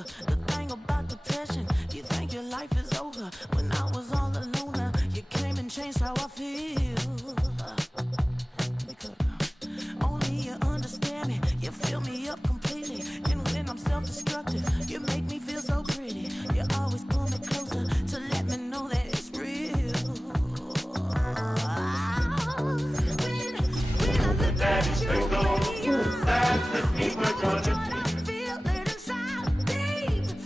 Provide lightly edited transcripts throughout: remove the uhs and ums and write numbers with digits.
over. The thing about depression, you think your life is over. When I was all alone, you came and changed how I feel. Because only you understand me, you fill me up completely. And when I'm self-destructive, you make me feel so pretty. You always pull me closer to let me know that it's real. Daddy's been gone, sad that we were gonna Feel it inside me.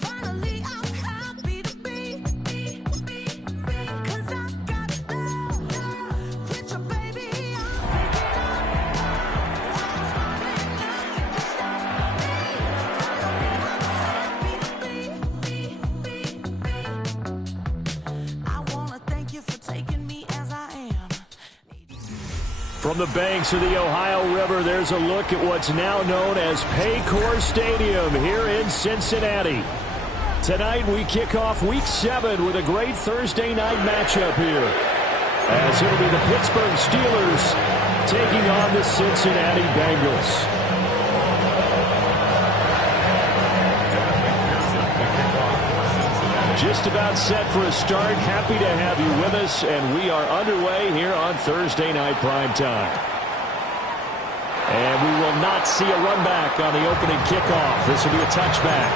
Finally, I'm happy to be. 'Cause I got love with your baby. I wanna thank you for taking me as I am. From the banks of the Ohio River, there's a look at what's now known as Paycor Stadium here in Cincinnati. Tonight we kick off Week 7 with a great Thursday night matchup here, as it'll be the Pittsburgh Steelers taking on the Cincinnati Bengals. Just about set for a start. Happy to have you with us, and we are underway here on Thursday Night Primetime. And we will not see a run back on the opening kickoff. This will be a touchback.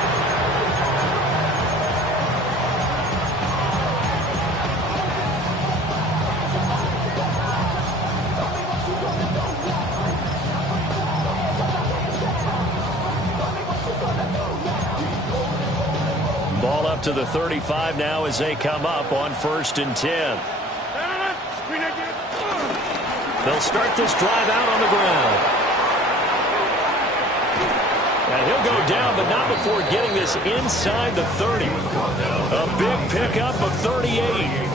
Ball up to the 35 now as they come up on 1st and 10. They'll start this drive out on the ground. And he'll go down, but not before getting this inside the 30. A big pickup of 38.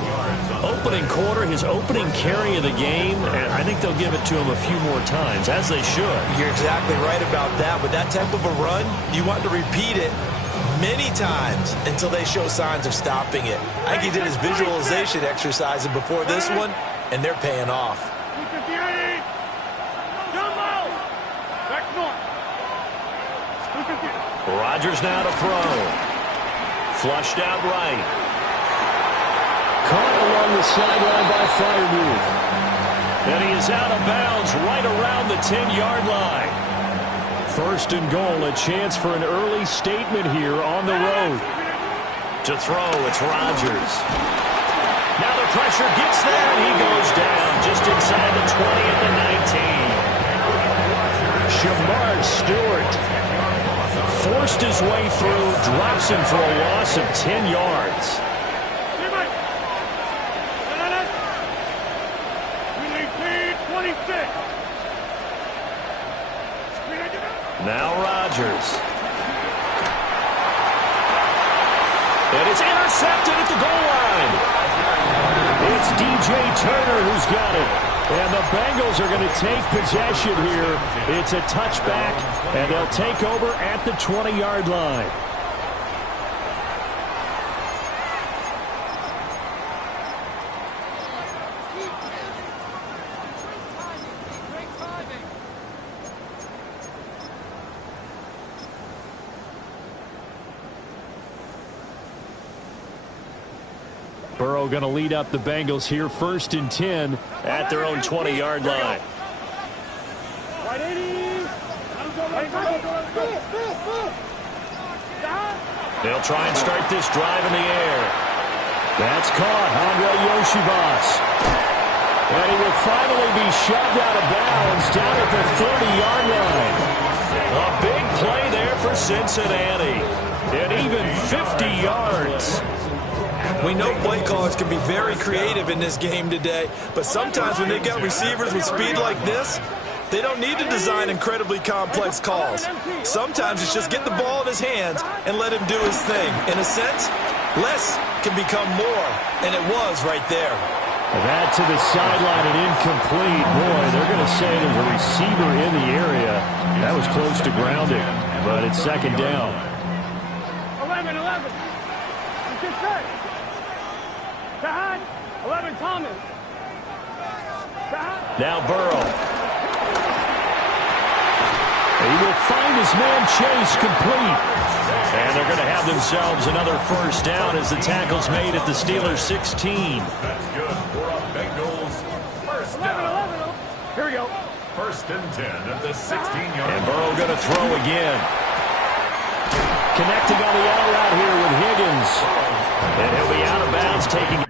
Opening quarter, his opening carry of the game, and I think they'll give it to him a few more times, as they should. You're exactly right about that. With that type of a run, you want to repeat it many times until they show signs of stopping it. I think he did his visualization exercises before this one, and they're paying off. Rodgers now to throw. Flushed out right. Caught along the sideline by Freiermuth. And he is out of bounds right around the 10-yard line. 1st and goal, a chance for an early statement here on the road. To throw, it's Rodgers. Now the pressure gets there, and he goes down just inside the 20 at the 19. Shamar Stewart forced his way through, drops him for a loss of 10 yards. Now Rodgers. And it's intercepted at the goal line. It's DJ Turner who's got it. And the Bengals are going to take possession here. It's a touchback, and they'll take over at the 20-yard line. Burrow going to lead up the Bengals here, 1st and 10 at their own 20-yard line. They'll try and start this drive in the air. That's caught, Andre Yoshibas. And he will finally be shoved out of bounds down at the 30-yard line. A big play there for Cincinnati. And even 50 yards. We know play callers can be very creative in this game today, but sometimes when they've got receivers with speed like this, they don't need to design incredibly complex calls. Sometimes it's just get the ball in his hands and let him do his thing. In a sense, less can become more, and it was right there. That to the sideline and incomplete. Boy, they're going to say there's a receiver in the area. That was close to grounding, but it's 2nd down. 11. 11, Thomas. Now Burrow. He will find his man Chase complete. And they're going to have themselves another first down as the tackle's made at the Steelers' 16. That's good for a Bengals first down. Here we go. First and 10 at the 16-yard line. And Burrow going to throw again. Connecting on the out route here with Higgins. And he'll be out of bounds, taking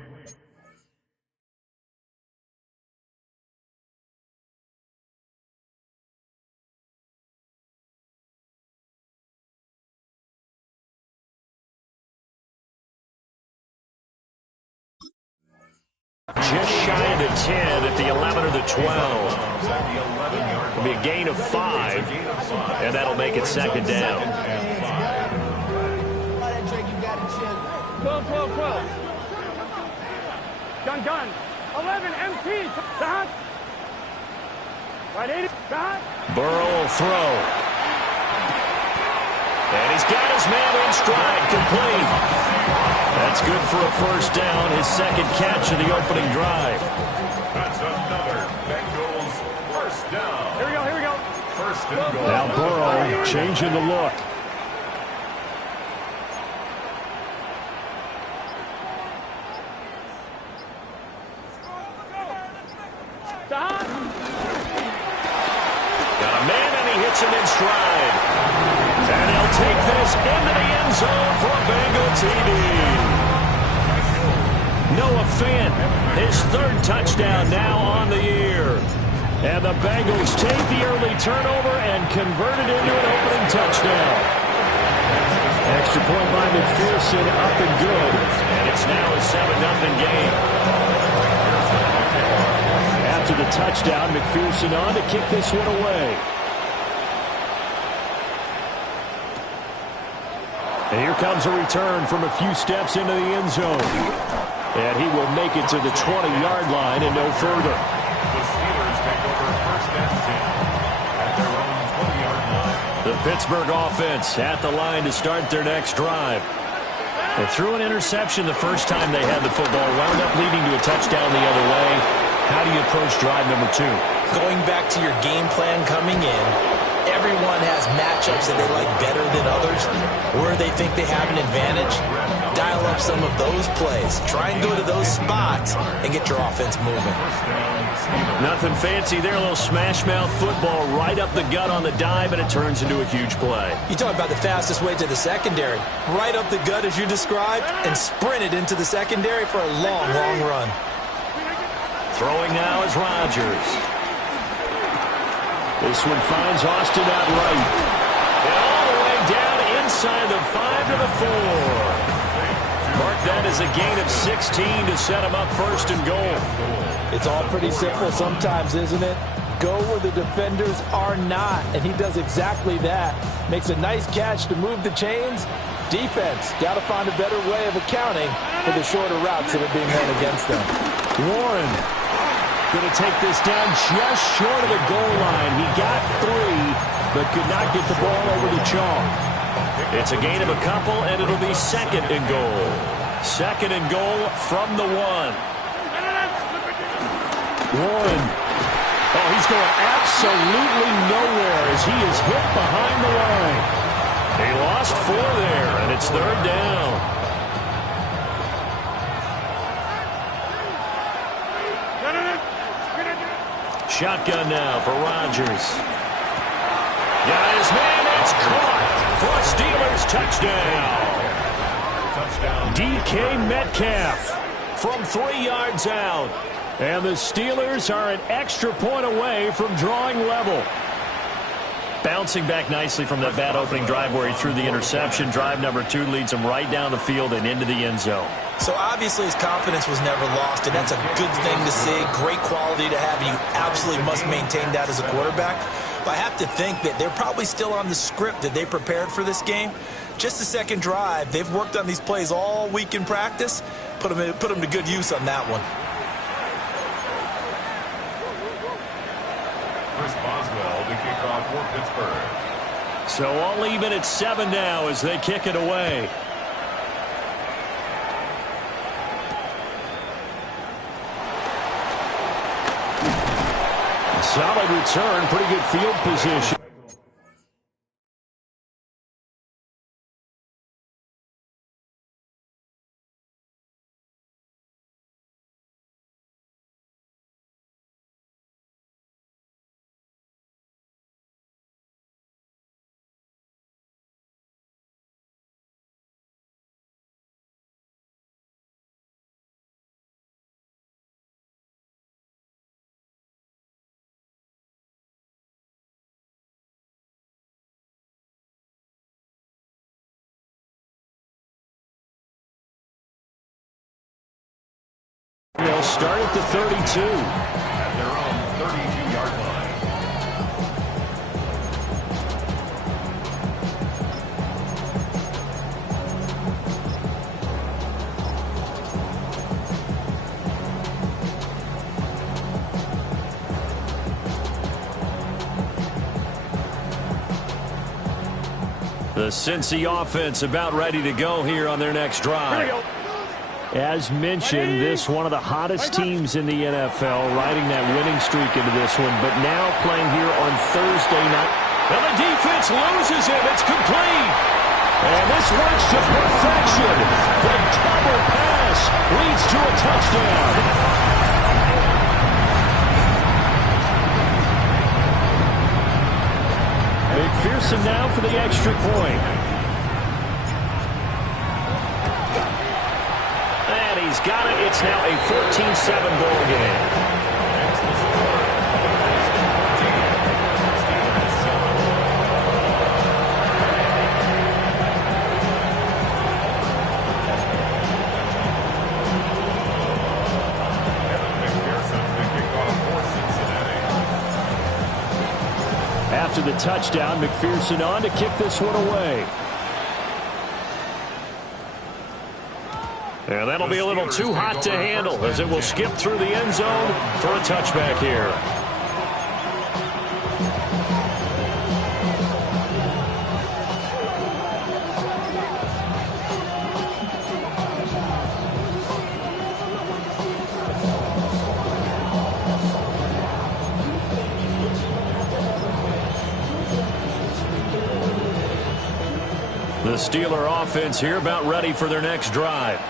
just shy of the 10 at the 11 or the 12. It'll be a gain of 5, and that'll make it second down. 12, 12, 12. Gun. 11, empty. Stop. Right, 80. Stop. Burrow will throw. And he's got his man in stride, complete. That's good for a first down, his second catch of the opening drive. That's another Bengals first down. Here we go. First and goal. Now Burrow changing the look. Stop. Got a man, and he hits him in stride. And he'll take this into the end zone for a Bengal TD. Noah Fant, his third touchdown now on the year. And the Bengals take the early turnover and convert it into an opening touchdown. Extra point by McPherson, up and good. And it's now a 7-0 game. After the touchdown, McPherson on to kick this one away. And here comes a return from a few steps into the end zone. And he will make it to the 20-yard line and no further. The Steelers take over first and 10 at their own 20-yard line. The Pittsburgh offense at the line to start their next drive. They threw an interception the first time they had the football, wound up leading to a touchdown the other way. How do you approach drive number 2? Going back to your game plan coming in, everyone has matchups that they like better than others, where they think they have an advantage. Dial up some of those plays. Try and go to those spots and get your offense moving. Nothing fancy there, a little smash-mouth football right up the gut on the dive, and it turns into a huge play. You talk about the fastest way to the secondary. Right up the gut as you described, and sprint it into the secondary for a long, long run. Throwing now is Rodgers. This one finds Austin out right. And all the way down inside the 5 to the 4. Mark that as a gain of 16 to set him up first and goal. It's all pretty simple sometimes, isn't it? Go where the defenders are not, and he does exactly that. Makes a nice catch to move the chains. Defense, got to find a better way of accounting for the shorter routes that are being run against them. Warren going to take this down just short of the goal line. He got 3, but could not get the ball over the chalk. It's a gain of a couple, and it'll be second and goal. Second and goal from the 1. Warren. Oh, he's going absolutely nowhere as he is hit behind the line. He lost 4 there, and it's third down. Shotgun now for Rodgers. Got his man, it's caught for a Steelers touchdown. DK Metcalf from 3 yards out. And the Steelers are an extra point away from drawing level. Bouncing back nicely from that bad opening drive where he threw the interception. Drive number 2 leads him right down the field and into the end zone. So obviously his confidence was never lost, and that's a good thing to see. Great quality to have, and you absolutely must maintain that as a quarterback. But I have to think that they're probably still on the script that they prepared for this game. Just the second drive, they've worked on these plays all week in practice. Put them to good use on that one. Chris Boswell to kick off for Pittsburgh. So all even at 7 now as they kick it away. Solid return, pretty good field position. start at the 32. At their own 32-yard line. The Cincy offense about ready to go here on their next drive. As mentioned, this one of the hottest teams in the NFL, riding that winning streak into this one, but now playing here on Thursday night. Well, the defense loses him. It's complete. And this works to perfection. The double pass leads to a touchdown. McPherson now for the extra point. And he's got it. It's now a 14-7 ball game. After the touchdown, McPherson on to kick this one away. And that'll be a little too hot to handle as it will skip through the end zone for a touchback here. The Steeler offense here about ready for their next drive.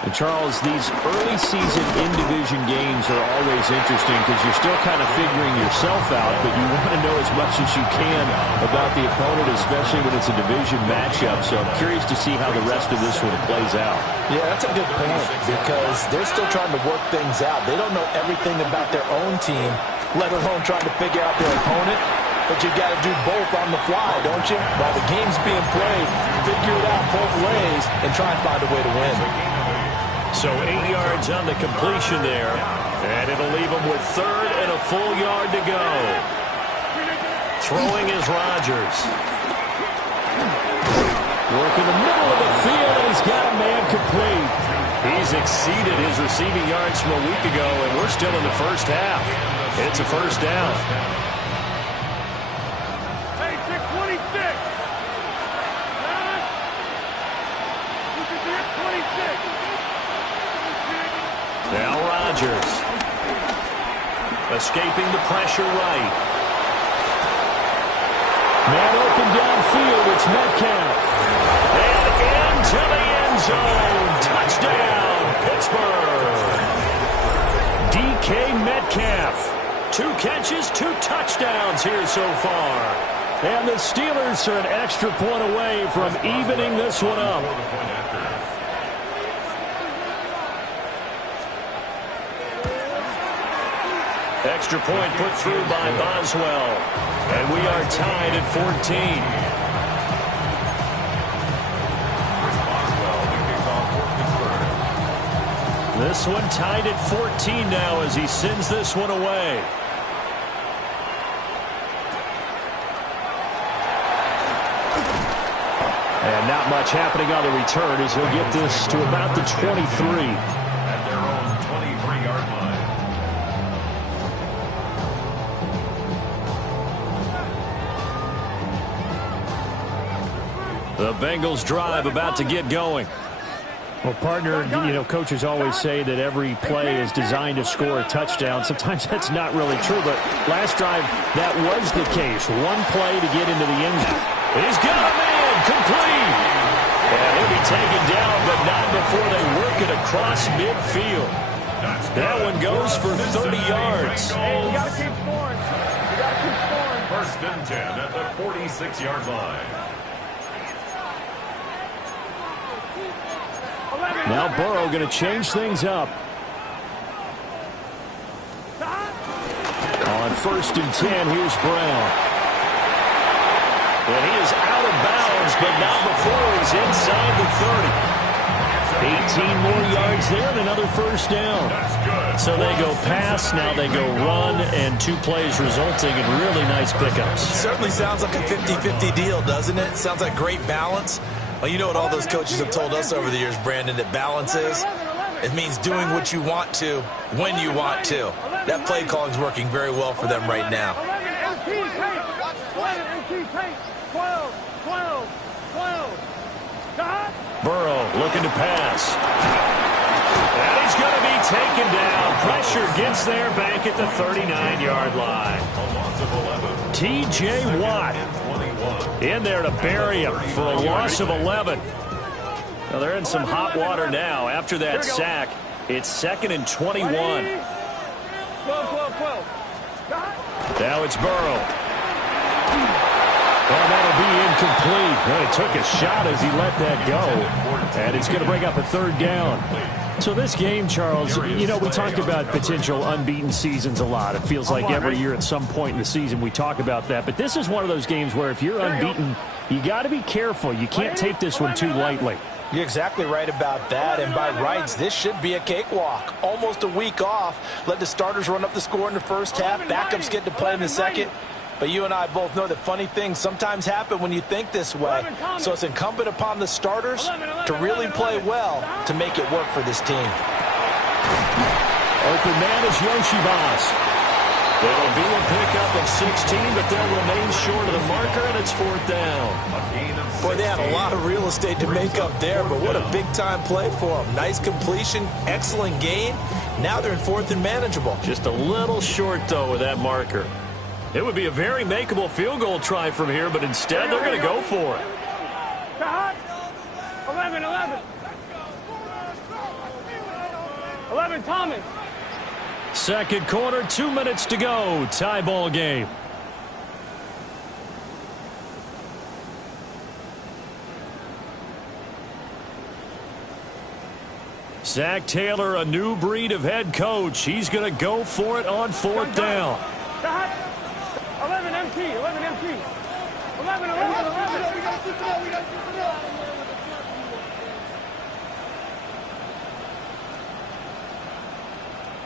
And Charles, these early season in-division games are always interesting because you're still kind of figuring yourself out, but you want to know as much as you can about the opponent, especially when it's a division matchup. So I'm curious to see how the rest of this one plays out. Yeah, that's a good point because they're still trying to work things out. They don't know everything about their own team, let alone trying to figure out their opponent. But you got to do both on the fly, don't you? While the game's being played, figure it out both ways and try and find a way to win. So 8 yards on the completion there, and it'll leave him with third and a full yard to go. Throwing is Rodgers. Working the middle of the field, and he's got a man complete. He's exceeded his receiving yards from a week ago, and we're still in the first half. It's a first down. Now Rodgers. Escaping the pressure right. Man open downfield. It's Metcalf. And into the end zone. Touchdown, Pittsburgh. DK Metcalf. 2 catches, 2 touchdowns here so far. And the Steelers are an extra point away from evening this one up. Extra point put through by Boswell. And we are tied at 14. This one tied at 14 now as he sends this one away. And not much happening on the return as he'll get this to about the 23. At their own 23-yard line. The Bengals drive about to get going. Well, partner, you know, coaches always say that every play is designed to score a touchdown. Sometimes that's not really true, but last drive, that was the case. One play to get into the end zone. He's got a man complete. And he'll be taken down, but not before they work it across midfield. That one goes for 30 yards. Hey, you got to keep scoring. You got to keep scoring. First and 10 at the 46-yard line. Now Burrow going to change things up. On first and 10, here's Brown. And he is out of bounds, but not before he's inside the 30. 18 more yards there and another first down. So they go pass, now they go run, and 2 plays resulting in really nice pickups. Certainly sounds like a 50-50 deal, doesn't it? Sounds like great balance. Well, you know what all those coaches have told us over the years, Brandon, that balance is? It means doing what you want to, when you want to. That play calling is working very well for them right now. 12. Burrow looking to pass. And he's going to be taken down. Pressure gets there back at the 39-yard line. T.J. Watt in there to bury him for a loss of 11. Well, they're in some hot water now. After that sack, it's 2nd and 21. 12. Now it's Burrow. Well, that'll be incomplete. Well, he took a shot as he let that go. And it's going to bring up a 3rd down. So this game, Charles, you know, we talk about potential unbeaten seasons a lot. It feels like every year at some point in the season we talk about that. But this is one of those games where if you're unbeaten, you got to be careful. You can't take this one too lightly. You're exactly right about that, and by rights, this should be a cakewalk. Almost a week off. Let the starters run up the score in the first half. Backups get to play in the second. But you and I both know that funny things sometimes happen when you think this way. So it's incumbent upon the starters to really play well to make it work for this team. Open man is Yoshibas. It'll be a pickup of 16, but they'll remain short of the marker, and it's 4th down. Boy, they had a lot of real estate to make up there, but what a big-time play for them. Nice completion, excellent gain. Now they're in 4th and manageable. Just a little short, though, with that marker. It would be a very makeable field goal try from here, but instead they're going to go for it. 11, Thomas. Second quarter, 2 minutes to go. Tie ball game. Zach Taylor, a new breed of head coach. He's going to go for it on 4th down. 11 MT. 11.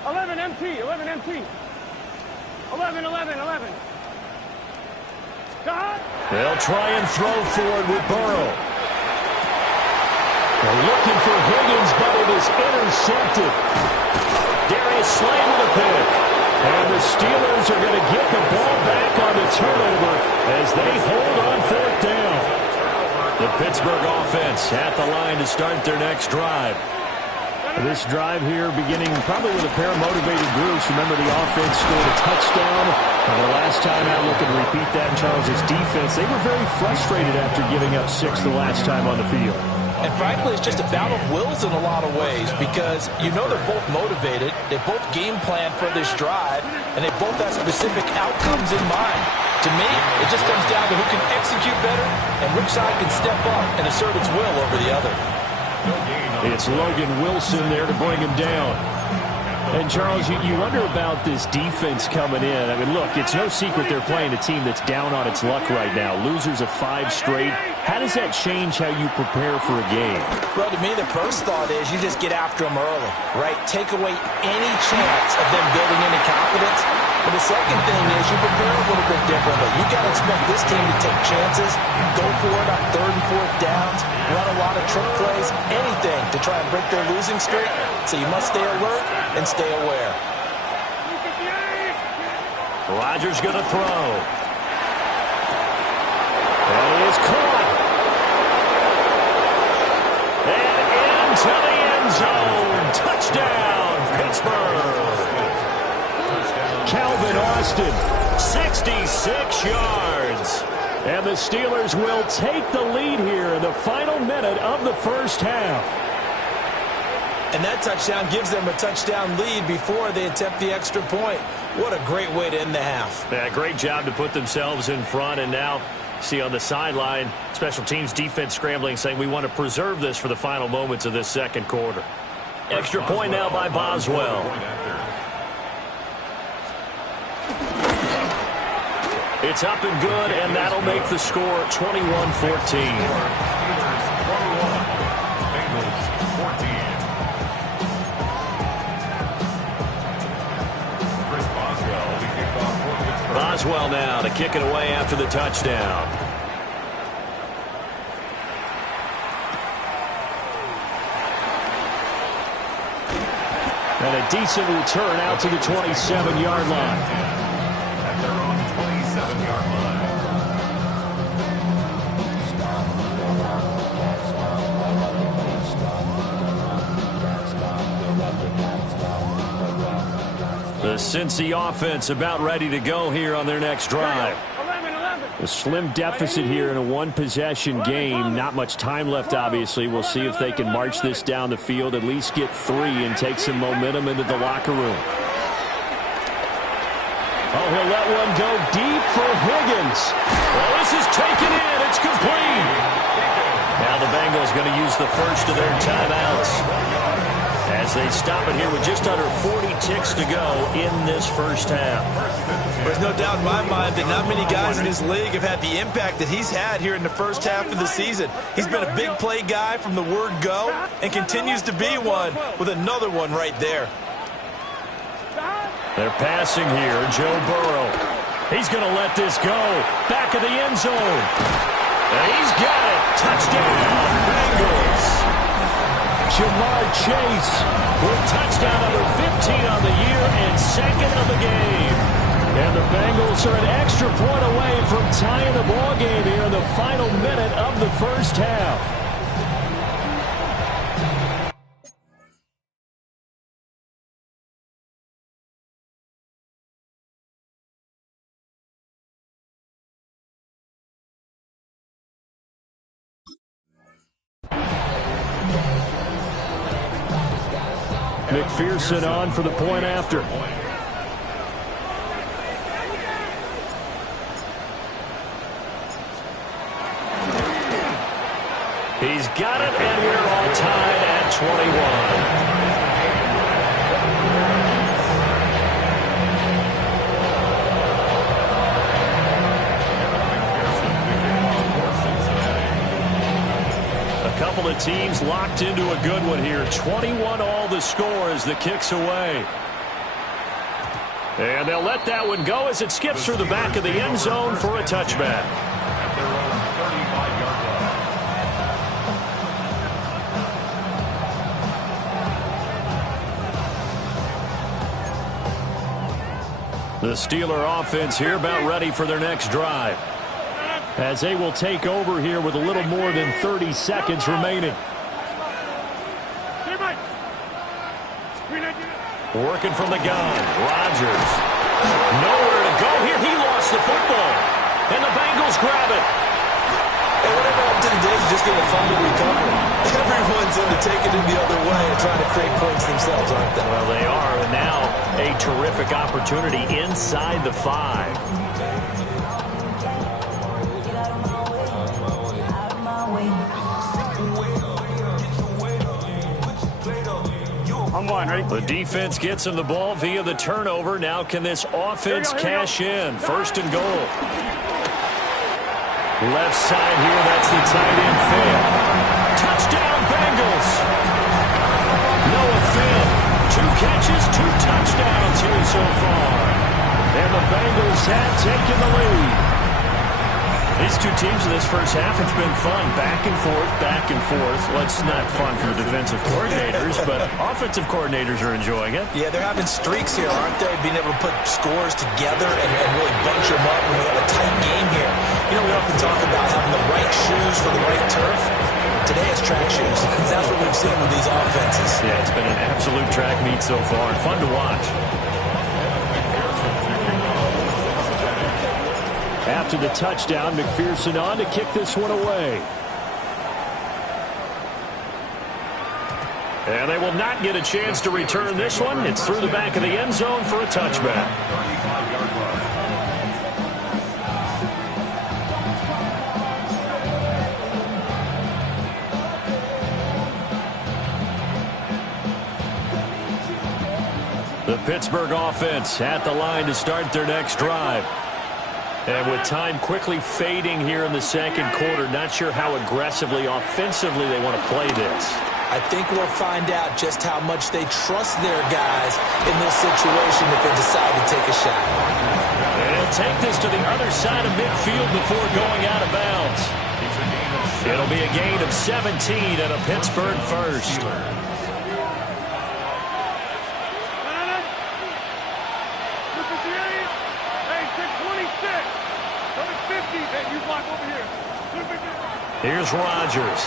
11 MT. 11. They'll try and throw forward with Burrow. They're looking for Higgins, but it is intercepted. Darius Slay with a pick. And the Steelers are going to get the ball back on the turnover as they hold on 4th down. The Pittsburgh offense at the line to start their next drive. This drive here beginning probably with a pair of motivated groups. Remember, the offense scored a touchdown. And the last time out, look and repeat that in Charles' defense. They were very frustrated after giving up 6 the last time on the field. And frankly, it's just a battle of wills in a lot of ways because you know they're both motivated. They both game plan for this drive, and they both have specific outcomes in mind. To me, it just comes down to who can execute better and which side can step up and assert its will over the other. It's Logan Wilson there to bring him down. And, Charles, you wonder about this defense coming in. I mean, look, it's no secret they're playing a team that's down on its luck right now. Losers of 5 straight. How does that change how you prepare for a game? Well, to me, the first thought is you just get after them early, right? Take away any chance of them building any confidence. But the second thing is you prepare a little bit differently. You got to expect this team to take chances, go for it on 3rd and 4th downs, run a lot of trick plays, anything to try and break their losing streak. So you must stay alert and stay aware. Rodgers going to throw. And he is caught. And into the end zone. Touchdown, Pittsburgh. Calvin Austin, 66 yards. And the Steelers will take the lead here in the final minute of the first half. And that touchdown gives them a touchdown lead before they attempt the extra point. What a great way to end the half. Yeah, great job to put themselves in front. And now, see on the sideline, special teams defense scrambling, saying we want to preserve this for the final moments of this second quarter. Extra point now by Boswell. It's up and good, and that'll make the score 21-14. Criswell now to kick it away after the touchdown. And a decent return out to the 27-yard line. At their own 27-yard line. The Cincy offense about ready to go here on their next drive. A slim deficit here in a one-possession game. Not much time left, obviously. We'll see if they can march this down the field, at least get 3 and take some momentum into the locker room. Oh, he'll let one go deep for Higgins. Well, this is taken in. It's complete. Now the Bengals going to use the first of their timeouts as they stop it here with just under 40 ticks to go in this first half. There's no doubt in my mind that not many guys in this league have had the impact that he's had here in the first half of the season. He's been a big play guy from the word go and continues to be one with another one right there. They're passing here. Joe Burrow. He's going to let this go. Back of the end zone. And he's got it. Touchdown, Bengals. Jamar Chase with touchdown number 15 on the year and second of the game. And the Bengals are an extra point away from tying the ball game here in the final minute of the first half. McPherson on for the point after. He's got it, and we're all tied at 21. A couple of teams locked into a good one here. 21 all the score as the kick's away. And they'll let that one go as it skips through the back of the end zone for a touchback. At their own 35-yard line. The Steeler offense here about ready for their next drive, as they will take over here with a little more than 30 seconds remaining. Working from the gun, Rodgers. Nowhere to go here. He lost the football, and the Bengals grab it. And whatever happened to the days of just getting a fumble recovery? Everyone's into taking it the other way and trying to create points themselves, aren't they? Well, they are, and now a terrific opportunity inside the 5. I'm one, ready? The defense gets him the ball via the turnover. Now can this offense cash in? First and goal. Left side here, that's the tight end Finn. Touchdown Bengals. Noah Finn, 2 catches, 2 touchdowns here so far. And the Bengals have taken the lead. These two teams in this first half, it's been fun. Back and forth, back and forth. Well, it's not fun for the defensive coordinators, but offensive coordinators are enjoying it. Yeah, they're having streaks here, aren't they? Being able to put scores together and really bunch them up when we have a tight game here. You know, we often talk about having the right shoes for the right turf. Today it's track shoes. That's what we've seen with these offenses. Yeah, it's been an absolute track meet so far. Fun to watch. After the touchdown, McPherson on to kick this one away. And they will not get a chance to return this one. It's through the back of the end zone for a touchback. 35-yard line. The Pittsburgh offense at the line to start their next drive. And with time quickly fading here in the second quarter, not sure how aggressively, offensively they want to play this. I think we'll find out just how much they trust their guys in this situation if they decide to take a shot. They'll take this to the other side of midfield before going out of bounds. It'll be a gain of 17 and a Pittsburgh first. Here's Rodgers.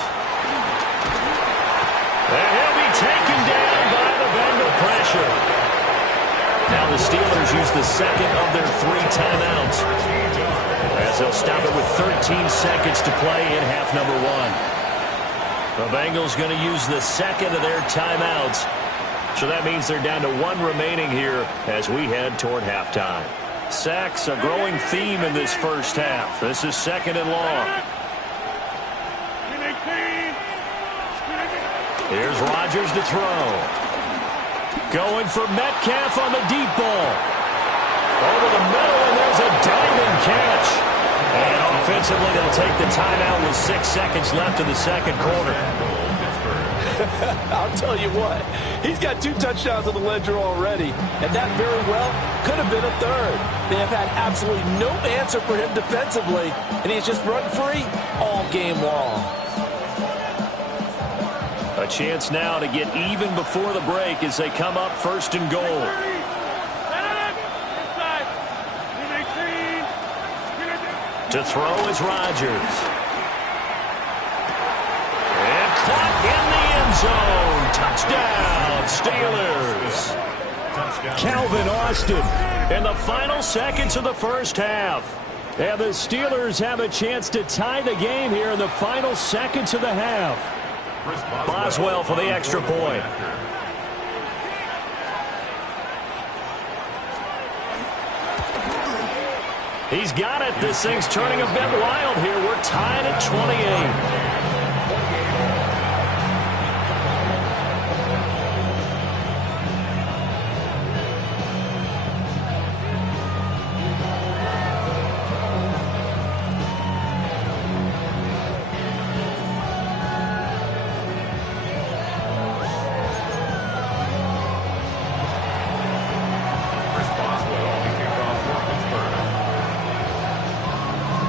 And he'll be taken down by the Bengal pressure. Now the Steelers use the second of their 3 timeouts, as they'll stop it with 13 seconds to play in half number 1. The Bengals going to use the second of their timeouts, so that means they're down to 1 remaining here as we head toward halftime. Sacks, a growing theme in this first half. This is 2nd and long. Here's Rodgers to throw. Going for Metcalf on the deep ball. Over the middle, and there's a diamond catch. And offensively, they'll take the timeout with 6 seconds left in the second quarter. I'll tell you what, he's got 2 touchdowns on the ledger already, and that very well could have been a third. They have had absolutely no answer for him defensively, and he's just run free all game long. A chance now to get even before the break as they come up 1st and goal. To throw is Rodgers. And caught in the end zone. Touchdown, Steelers. Calvin Austin in the final seconds of the first half. And the Steelers have a chance to tie the game here in the final seconds of the half. Boswell for the extra point. He's got it. This thing's turning a bit wild here. We're tied at 28.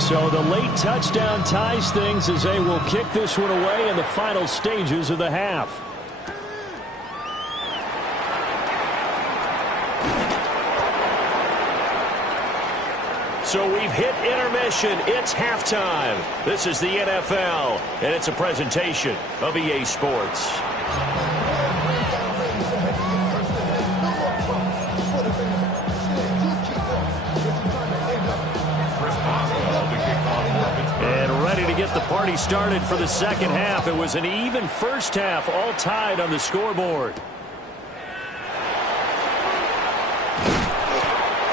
So the late touchdown ties things as they will kick this one away in the final stages of the half. So we've hit intermission. It's halftime. This is the NFL, and it's a presentation of EA Sports. Get the party started for the second half. It was an even first half, all tied on the scoreboard.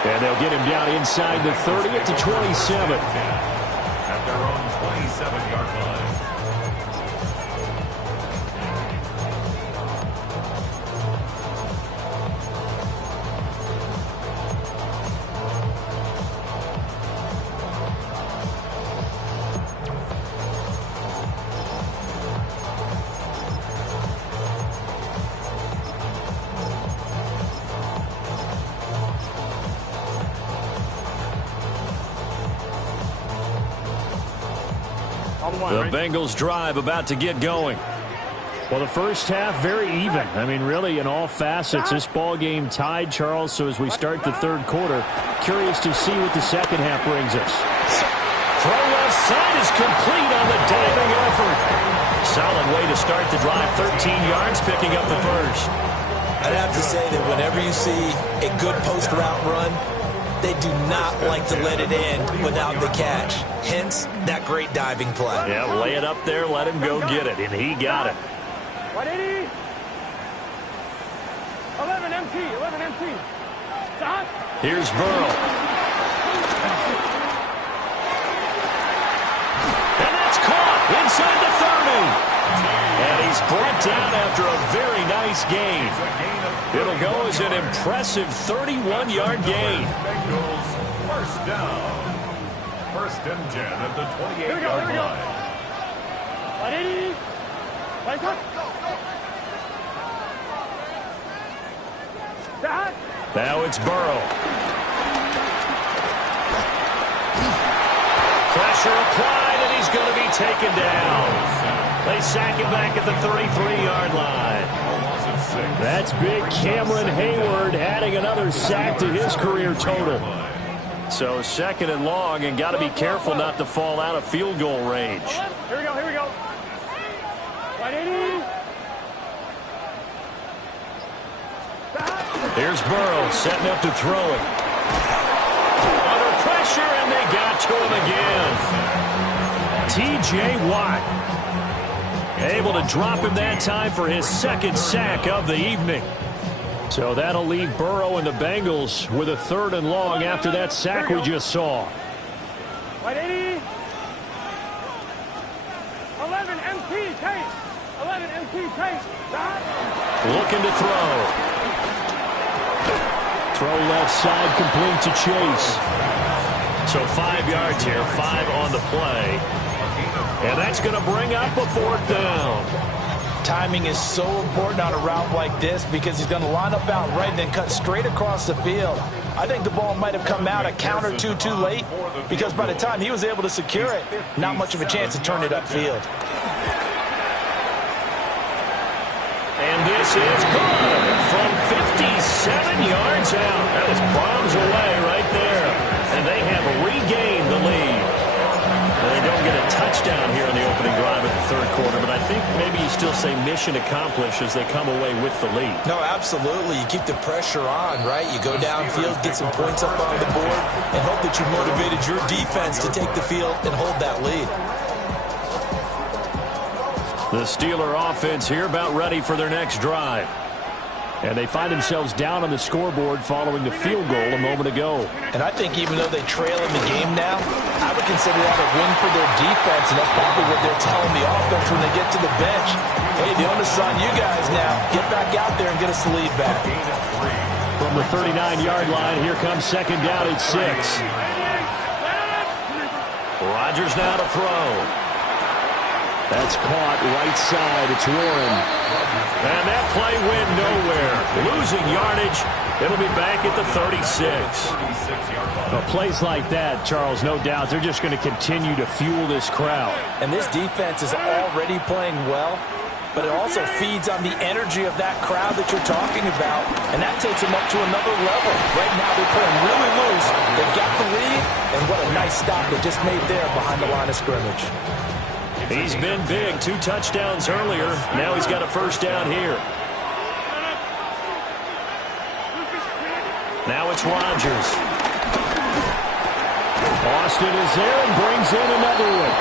And they'll get him down inside the 30 at the 27. At their own 27-yard line. The Bengals drive about to get going. Well, the first half, very even. I mean, really, in all facets, this ball game tied, Charles. So as we start the third quarter, curious to see what the second half brings us. Throw left side is complete on the diving effort. Solid way to start the drive, 13 yards, picking up the first. I'd have to say that whenever you see a good post route run, they do not like to let it in without the catch. Hence, that great diving play. Yeah, lay it up there, let him go get it, and he got it. 180. 11 MT. Stop. Here's Burrow. And that's caught inside the 30. And he's brought down after a very nice gain. It'll go as an impressive 31-yard gain. Bengals first down. 1st and 10 at the 28-yard line. 180. Now it's Burrow. Pressure applied, and he's going to be taken down. They sack him back at the 33-yard line. That's big Cameron Hayward adding another sack to his career total. So 2nd and long, and got to be careful not to fall out of field goal range. Here we go, here we go. 180. Here's Burrow setting up to throw it. Under pressure, and they got to him again. T.J. Watt able to drop him that time for his 2nd sack of the evening. So that'll leave Burrow and the Bengals with a 3rd and long after that sack we just saw. 180. 11 MT, take. 11 MT, take. Looking to throw. Throw left side, complete to Chase. So 5 yards here, 5 on the play. And that's going to bring up a 4th down. Timing is so important on a route like this because he's going to line up out right and then cut straight across the field. I think the ball might have come out a count or two too late because by the time he was able to secure it, not much of a chance to turn it upfield. And this is good from 57 yards out. That was bombs away right there. And they have regained the lead. They don't get a touchdown here in the opening drive of the 3rd quarter, but I think maybe you still say mission accomplished as they come away with the lead. No, absolutely. You keep the pressure on, right? You go downfield, get some points up on the board, and hope that you motivated your defense to take the field and hold that lead. The Steeler offense here about ready for their next drive. And they find themselves down on the scoreboard following the field goal a moment ago. And I think even though they trail in the game now, I would consider that a win for their defense, and that's probably what they're telling the offense when they get to the bench. Hey, the onus is on you guys now. Get back out there and get us the lead back. From the 39-yard line, here comes 2nd down at 6. Rodgers now to throw. That's caught right side. It's Warren. And that play went nowhere. Losing yardage. It'll be back at the 36. Well, plays like that, Charles, no doubt, they're just going to continue to fuel this crowd. And this defense is already playing well, but it also feeds on the energy of that crowd that you're talking about, and that takes them up to another level. Right now they're playing really loose. They got the lead, and what a nice stop they just made there behind the line of scrimmage. He's been big. 2 touchdowns earlier. Now he's got a 1st down here. Now it's Rodgers. Austin is there and brings in another one.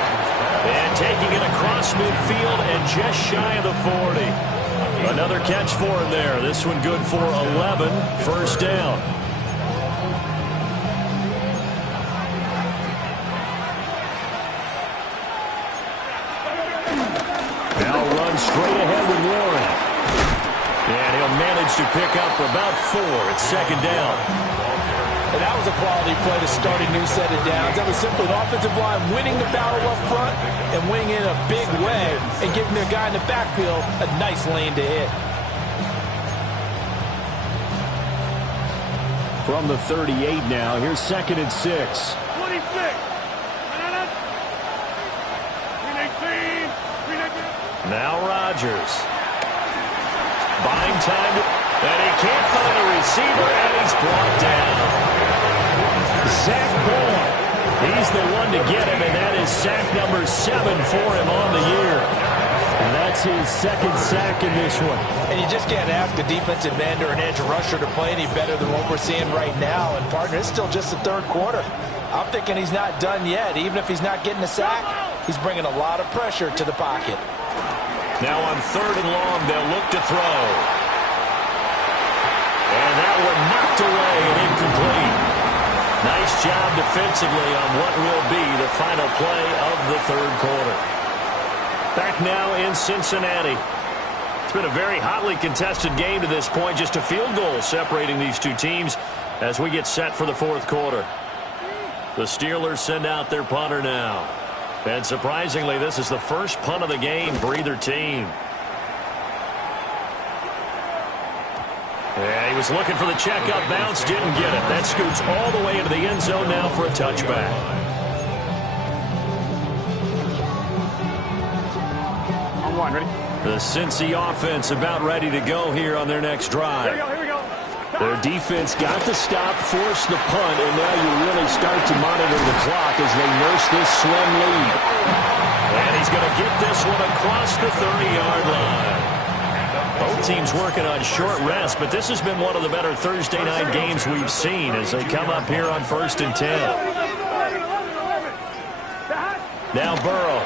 And taking it across midfield and just shy of the 40. Another catch for him there. This one good for 11. 1st down. Straight ahead with Warren. And he'll manage to pick up about 4 at 2nd down. And that was a quality play to start a new set of downs. That was simply the offensive line winning the battle up front and winning in a big way and giving their guy in the backfield a nice lane to hit. From the 38 now, here's 2nd and 6. 26. Now Rodgers. Buying time, and he can't find a receiver, and he's brought down. Zach Bourne. He's the one to get him, and that is sack number 7 for him on the year. And that's his 2nd sack in this one. And you just can't ask a defensive end or an edge rusher to play any better than what we're seeing right now. And, partner, it's still just the 3rd quarter. I'm thinking he's not done yet. Even if he's not getting a sack, he's bringing a lot of pressure to the pocket. Now on 3rd and long, they'll look to throw. And that one knocked away and incomplete. Nice job defensively on what will be the final play of the 3rd quarter. Back now in Cincinnati. It's been a very hotly contested game to this point. Just a field goal separating these two teams as we get set for the 4th quarter. The Steelers send out their punter now. And surprisingly, this is the first punt of the game for either team. Yeah, he was looking for the checkup bounce, didn't get it. That scoots all the way into the end zone now for a touchback. and 1. Ready? The Cincy offense about ready to go here on their next drive. Here we go. Their defense got the stop, forced the punt, and now you really start to monitor the clock as they nurse this slim lead. And he's going to get this one across the 30-yard line. Both teams working on short rest, but this has been one of the better Thursday night games we've seen as they come up here on 1st and 10. Now Burrow.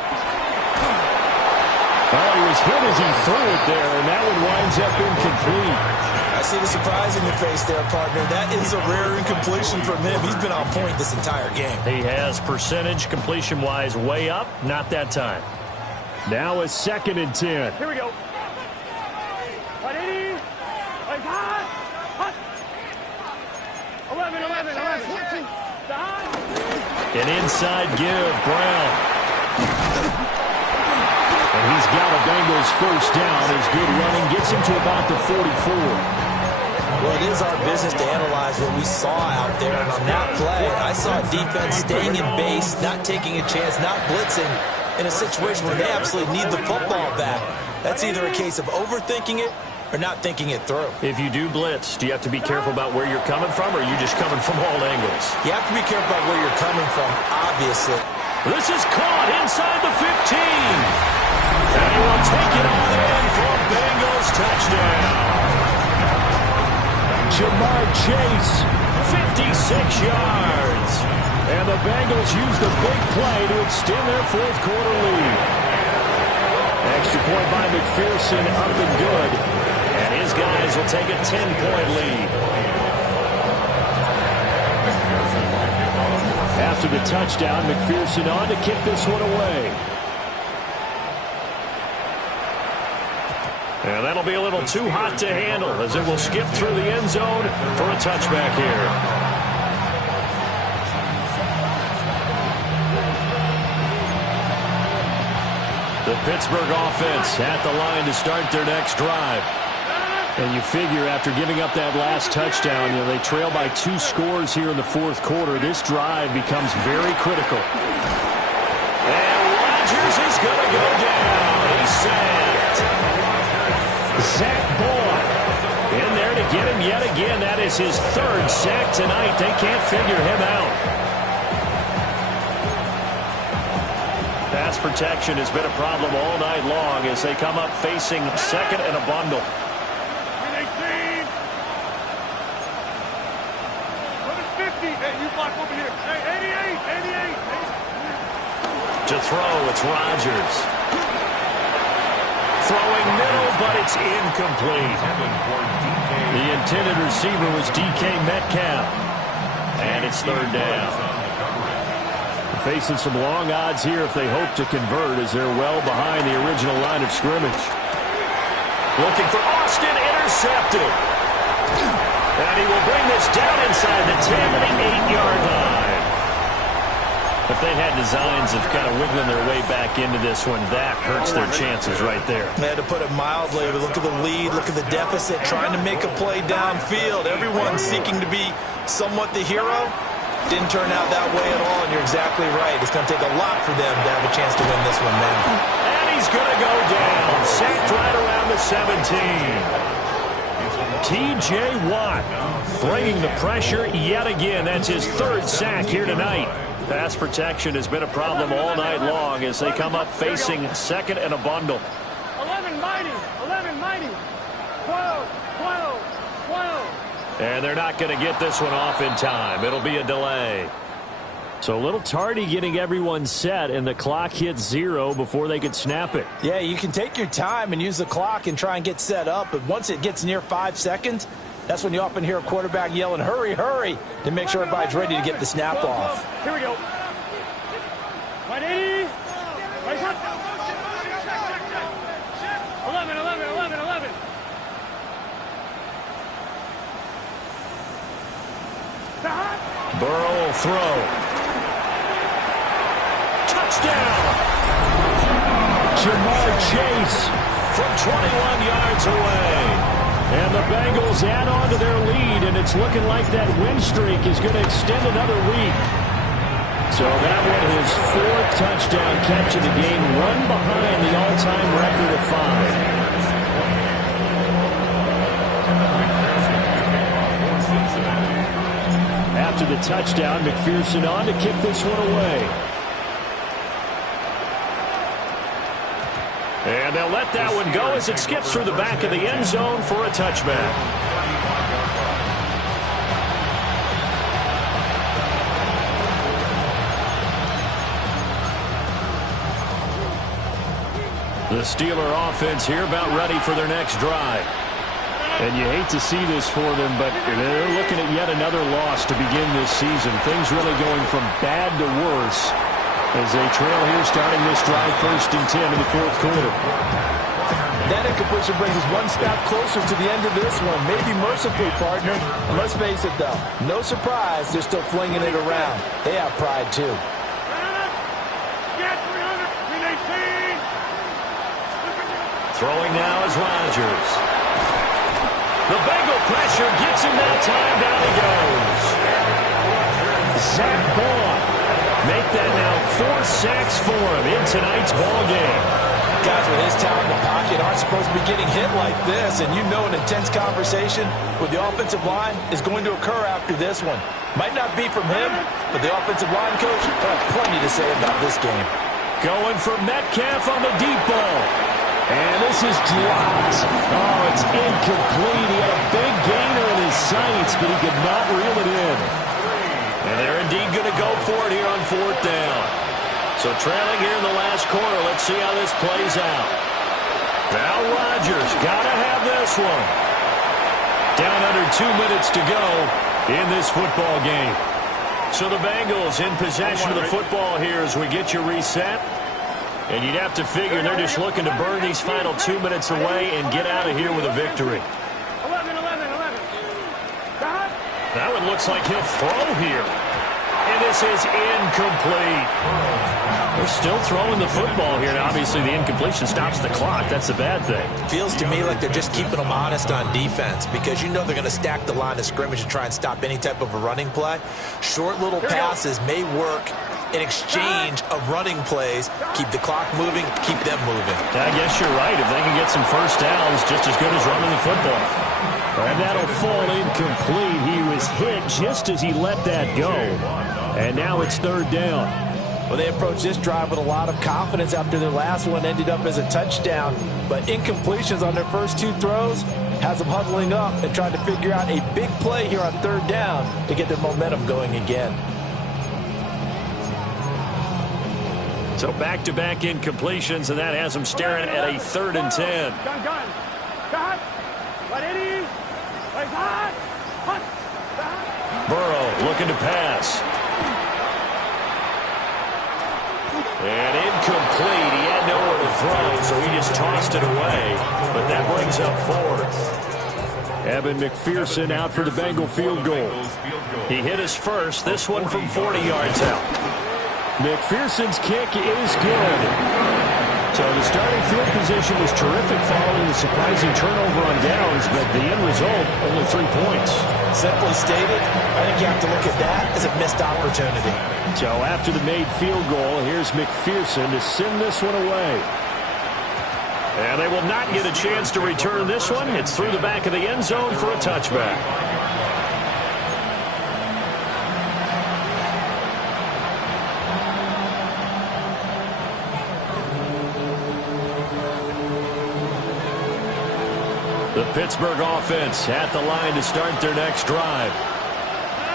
Well, he was hit as he threw it there, and that one winds up incomplete. I see the surprise in your face there, partner. That is a rare incompletion from him. He's been on point this entire game. He has percentage completion-wise way up, not that time. Now a 2nd and 10. Here we go. 180. 11. An inside give, Brown. And he's got a Bengals first down. His good running gets him to about the 44. Well, it is our business to analyze what we saw out there. And on that play, I saw defense staying in base, not taking a chance, not blitzing in a situation where they absolutely need the football back. That's either a case of overthinking it or not thinking it through. If you do blitz, do you have to be careful about where you're coming from, or are you just coming from all angles? You have to be careful about where you're coming from, obviously. This is caught inside the 15. And he will take it on in for a Bengals touchdown. Jamar Chase, 56 yards. And the Bengals use the big play to extend their 4th quarter lead. Extra point by McPherson, up and good. And his guys will take a 10-point lead. After the touchdown, McPherson on to kick this one away. And that'll be a little too hot to handle as it will skip through the end zone for a touchback here. The Pittsburgh offense at the line to start their next drive. And you figure after giving up that last touchdown, they trail by 2 scores here in the 4th quarter. This drive becomes very critical. And Rodgers is going to go down. He's sacked. Zach Boyd in there to get him yet again. That is his 3rd sack tonight. They can't figure him out. Pass protection has been a problem all night long as they come up facing 2nd and a bundle. To throw, it's Rodgers. Throwing middle, but it's incomplete. The intended receiver was DK Metcalf. And it's 3rd down. Facing some long odds here if they hope to convert as they're well behind the original line of scrimmage. Looking for Austin, intercepted. And he will bring this down inside the 10 to the 8-yard line. If they had designs of kind of wiggling their way back into this one, that hurts their chances right there. They had to put it mildly. Look at the lead, look at the deficit, trying to make a play downfield. Everyone seeking to be somewhat the hero. Didn't turn out that way at all, and you're exactly right. It's going to take a lot for them to have a chance to win this one now. And he's going to go down. Sacked right around the 17. T.J. Watt bringing the pressure yet again. That's his 3rd sack here tonight. Pass protection has been a problem all night long as they come up facing 2nd and a bundle. 11 mighty. 12. And they're not going to get this one off in time. It'll be a delay. So a little tardy getting everyone set, and the clock hits 0 before they could snap it. Yeah, you can take your time and use the clock and try and get set up, but once it gets near 5 seconds, that's when you often hear a quarterback yelling, hurry, hurry, to make sure everybody's ready to get the snap off. Here we go. 180. 11. Burrow will throw. Touchdown! Jamar Chase from 21 yards away. And the Bengals add on to their lead, and it's looking like that win streak is going to extend another week. So that one, his 4th touchdown catch of the game, one behind the all-time record of 5. After the touchdown, McPherson on to kick this one away. And they'll let that one go as it skips through the back of the end zone for a touchback. The Steeler offense here about ready for their next drive. And you hate to see this for them, but they're looking at yet another loss to begin this season. Things really going from bad to worse as they trail here starting this drive 1st and 10 in the 4th quarter. That incompletion brings us one step closer to the end of this one. Maybe mercifully, partner. And let's face it, though. No surprise, they're still flinging it around. They have pride, too. Throwing now is Rodgers. The Bengal pressure gets him that time. Down he goes. Zach Bond. Make that now 4 sacks for him in tonight's ball game. Guys with his talent in the pocket aren't supposed to be getting hit like this, and you know an intense conversation with the offensive line is going to occur after this one. Might not be from him, but the offensive line coach will have plenty to say about this game. Going for Metcalf on the deep ball. And this is dropped. Oh, it's incomplete. He had a big gainer in his sights, but he could not reel it in. And they're indeed going to go for it here on 4th down. So trailing here in the last quarter. Let's see how this plays out. Now Rodgers got to have this one. Down under 2 minutes to go in this football game. So the Bengals in possession of the football here as we get you reset. And you'd have to figure they're just looking to burn these final 2 minutes away and get out of here with a victory. 11. That one looks like he'll throw here. And this is incomplete. They're still throwing the football here. Now, obviously, the incompletion stops the clock. That's a bad thing. Feels to me like they're just keeping them honest on defense because you know they're going to stack the line of scrimmage and try and stop any type of a running play. Short little passes may work in exchange of running plays. Keep the clock moving, keep them moving. I guess you're right. If they can get some first downs, just as good as running the football. And that'll fall incomplete. He was hit just as he let that go. And now it's 3rd down. Well, they approached this drive with a lot of confidence after their last one ended up as a touchdown. But incompletions on their first 2 throws has them huddling up and trying to figure out a big play here on 3rd down to get their momentum going again. So back-to-back incompletions, and that has them staring at a 3rd and 10. Gun. Cut. Let it ease. Play hot. Burrow looking to pass. And incomplete. He had nowhere to throw, so he just tossed it away. But that brings up 4th. Evan McPherson out for the Bengal field goal. He hit his first, this one from 40 yards out. McPherson's kick is good. So the starting field position was terrific following the surprising turnover on downs, but the end result, only 3 points. Simply stated, I think you have to look at that as a missed opportunity. So after the made field goal, here's McPherson to send this one away. And they will not get a chance to return this one. It's through the back of the end zone for a touchback. The Pittsburgh offense at the line to start their next drive.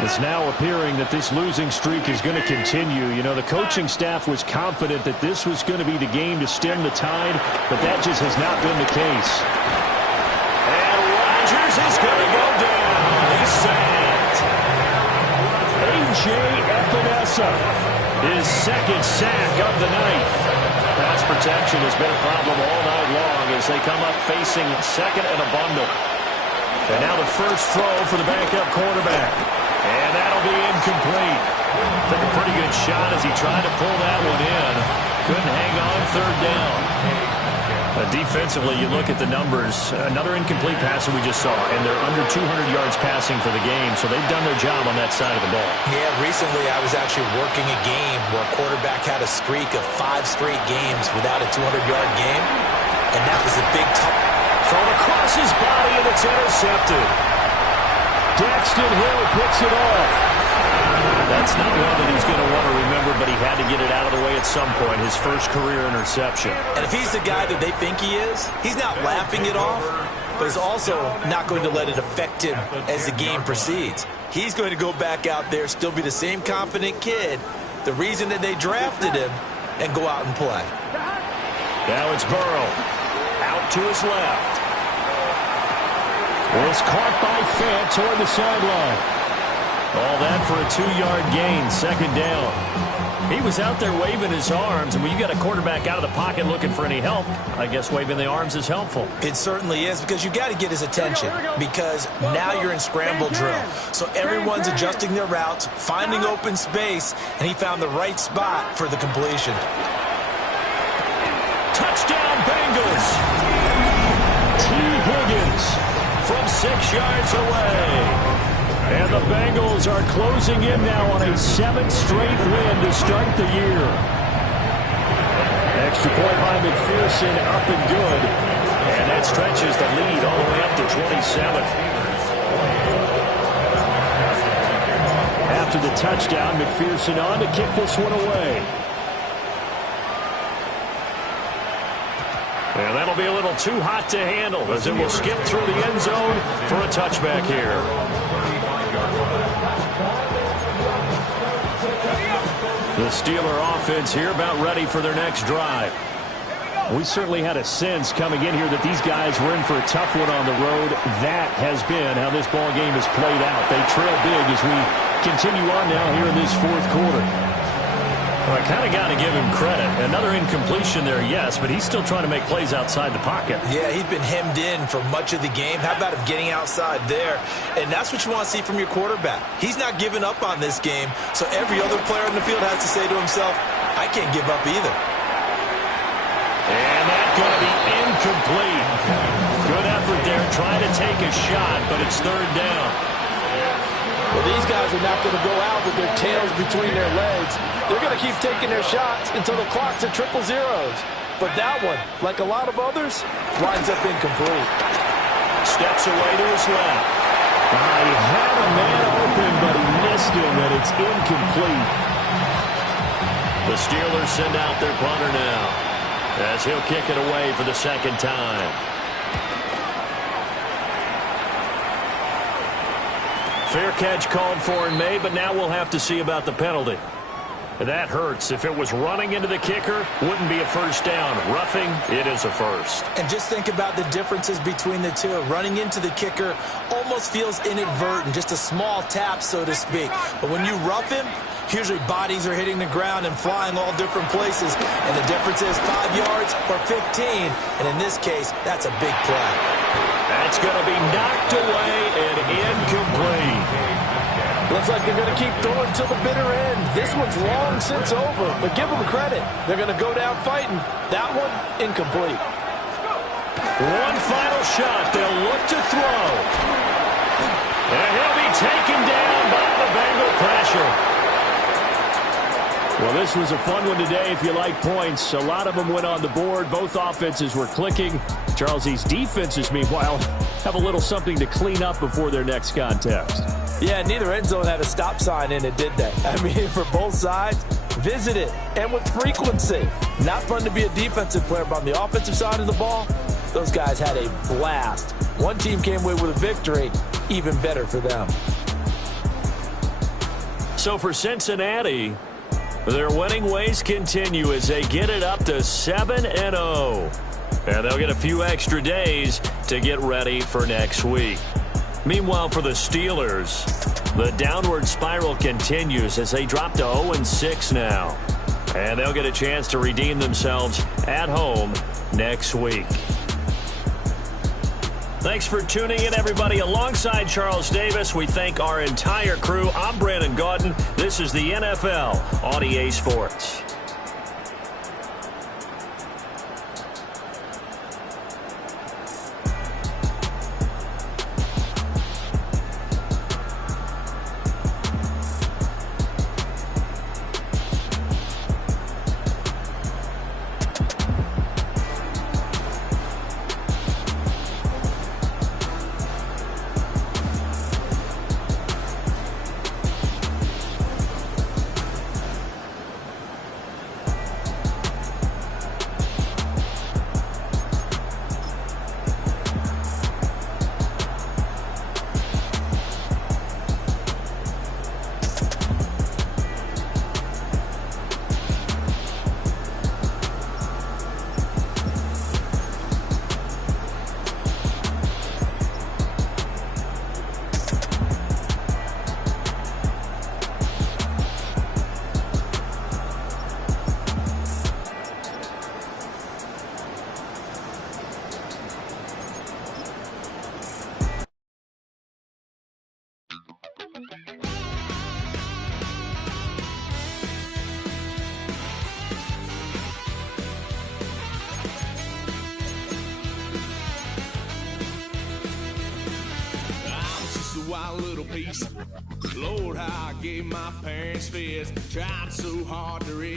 It's now appearing that this losing streak is going to continue. You know, the coaching staff was confident that this was going to be the game to stem the tide, but that just has not been the case. And Rodgers is going to go down. He's sacked. A.J. Epinesa, his 2nd sack of the night. Pass protection has been a problem all night long as they come up facing 2nd and a bundle. And now the first throw for the backup quarterback. And that'll be incomplete. Took a pretty good shot as he tried to pull that one in. Couldn't hang on 3rd down. Defensively, you look at the numbers. Another incomplete pass that we just saw, and they're under 200 yards passing for the game, so they've done their job on that side of the ball. Yeah, recently I was actually working a game where a quarterback had a streak of 5 straight games without a 200-yard game, and that was a big thrown across his body, and it's intercepted. Daxton Hill picks it off. That's not one that he's going to want to remember, but he had to get it out of the way at some point, his first career interception. And if he's the guy that they think he is, he's not laughing it off, but he's also not going to let it affect him as the game proceeds. He's going to go back out there, still be the same confident kid, the reason that they drafted him, and go out and play. Now it's Burrow. Out to his left. It's caught by Fant toward the sideline. All that for a 2-yard gain, second down. He was out there waving his arms, and when you got a quarterback out of the pocket looking for any help, I guess waving the arms is helpful. It certainly is, because you got to get his attention, because now you're in scramble drill. So everyone's adjusting their routes, finding open space, and he found the right spot for the completion. Touchdown, Bengals! T. Higgins from 6 yards away. And the Bengals are closing in now on a 7th straight win to start the year. Extra point by McPherson, up and good. And that stretches the lead all the way up to 27. After the touchdown, McPherson on to kick this one away. And that'll be a little too hot to handle as it will skip through the end zone for a touchback here. The Steeler offense here about ready for their next drive. We certainly had a sense coming in here that these guys were in for a tough one on the road. That has been how this ball game has played out. They trail big as we continue on now here in this fourth quarter. Well, I kind of got to give him credit. Another incompletion there, yes, but he's still trying to make plays outside the pocket. Yeah, he's been hemmed in for much of the game. How about him getting outside there? And that's what you want to see from your quarterback. He's not giving up on this game, so every other player in the field has to say to himself, I can't give up either. And that's going to be incomplete. Good effort there, trying to take a shot, but it's third down. Well, these guys are not going to go out with their tails between their legs. They're going to keep taking their shots until the clock's at 000. But that one, like a lot of others, winds up incomplete. Steps away to his left. He had a man open, but he missed him, and it's incomplete. The Steelers send out their punter now as he'll kick it away for the second time. Fair catch called for and made, but now we'll have to see about the penalty. That hurts. If it was running into the kicker, wouldn't be a first down. Roughing, it is a first. And just think about the differences between the two. Running into the kicker almost feels inadvertent, just a small tap, so to speak. But when you rough him, usually bodies are hitting the ground and flying all different places. And the difference is 5 yards or 15. And in this case, that's a big play. That's going to be knocked away and incomplete. Looks like they're going to keep throwing till the bitter end. This one's long since over, but give them credit. They're going to go down fighting. That one, incomplete. One final shot. They'll look to throw. And he'll be taken down by the Bengal pressure. Well, this was a fun one today if you like points. A lot of them went on the board. Both offenses were clicking. Charles, these defenses, meanwhile, have a little something to clean up before their next contest. Yeah, neither end zone had a stop sign in it, did they? I mean, for both sides, visit it, and with frequency. Not fun to be a defensive player, but on the offensive side of the ball, those guys had a blast. One team came away with a victory, even better for them. So for Cincinnati, their winning ways continue as they get it up to 7-0. And they'll get a few extra days to get ready for next week. Meanwhile, for the Steelers, the downward spiral continues as they drop to 0-6 now. And they'll get a chance to redeem themselves at home next week. Thanks for tuning in, everybody. Alongside Charles Davis, we thank our entire crew. I'm Brandon Gaudin. This is the NFL on EA Sports. Wild little piece. Lord, how I gave my parents fits. Tried so hard to raise